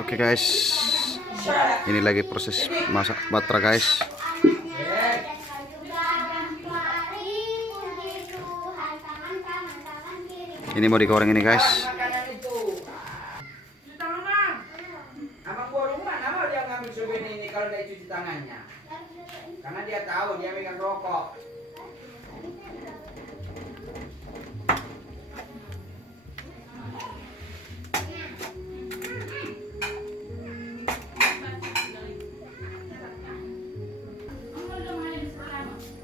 Oke guys, ini lagi proses masak batra guys. Ini mau digoreng ini guys. Abang gua rumah, nama dia ngambil souvenir ini kalau dia cuci tangannya. Karena dia tahu dia megang rokok.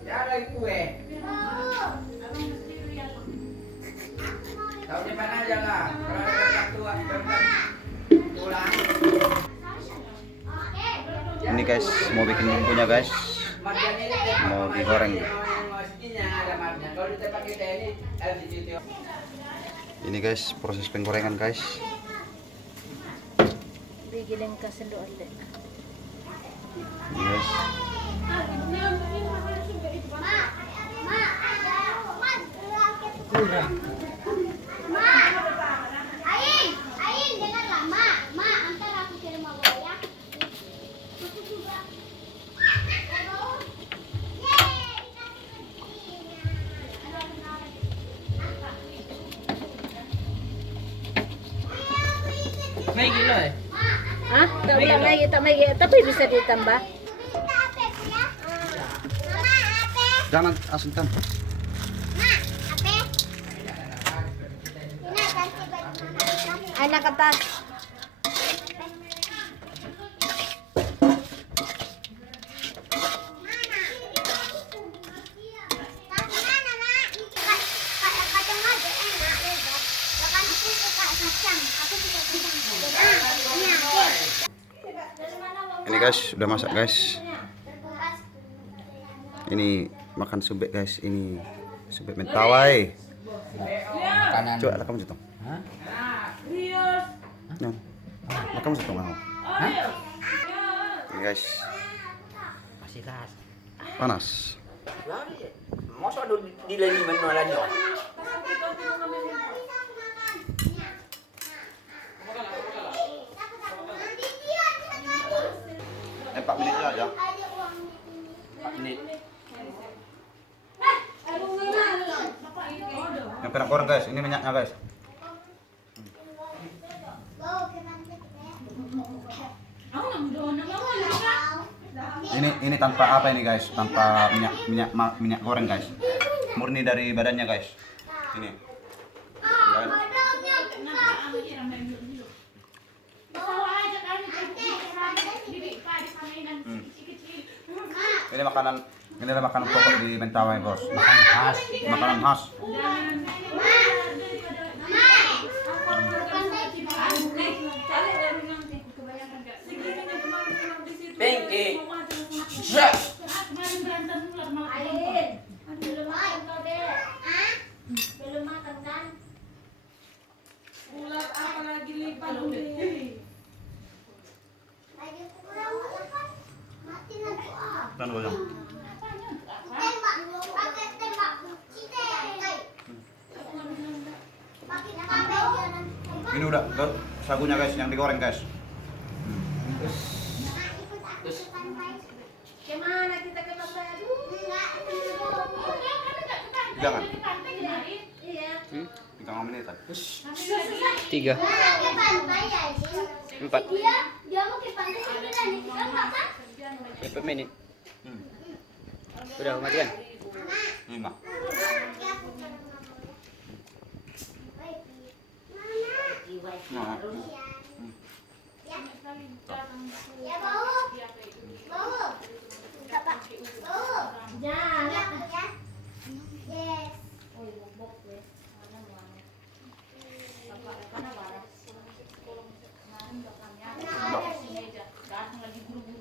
Ya lagi kue. Tahu di mana aja lah. Kalau ada waktu pulang. Ini guys, mau bikin bumbunya guys. Mau digoreng. Ini guys, proses penggorengan guys. Digiling ka sa doon. Ini guys. Ain, dengarlah, Ma, antar aku ke rumah gua ya. May kilo eh. Ah, tak ulang lagi, tak lagi. Tapi bisa ditambah. Jangan asinkan. Ay, nakatas. Ini guys, sudah masak guys. Ini makan subek guys. Ini subek mentawai. Makanan. Coba kamu situ. Hah? Nah, kamu situ mau. Hah? Ini guys, Masih gas. panas. Masa dilani manualan yo. 4 menit aja. 4 menit. Yang kena goreng guys, ini minyaknya guys. Ini tanpa apa ini guys? Tanpa minyak goreng guys. Murni dari badannya guys. Ini. Guys. Ini makanan pokok di Mentawai bos. Makanan khas. Makanan khas. Pinky. Zat. Belum makan kan? Ulat apa lagi lipat Lagi kurang makan. Mati nanti Dan goyang. Tembak, pakai tembak cite. Pakai kabel jangan. Ini udah sagunya guys yang digoreng guys. Gimana kita ke pantai? Jangan. Iya. 3 menitan. 3. 4. Dia mau ke pantai kita nih kan makan. Berapa menit? Udah matikan. 5. Nah.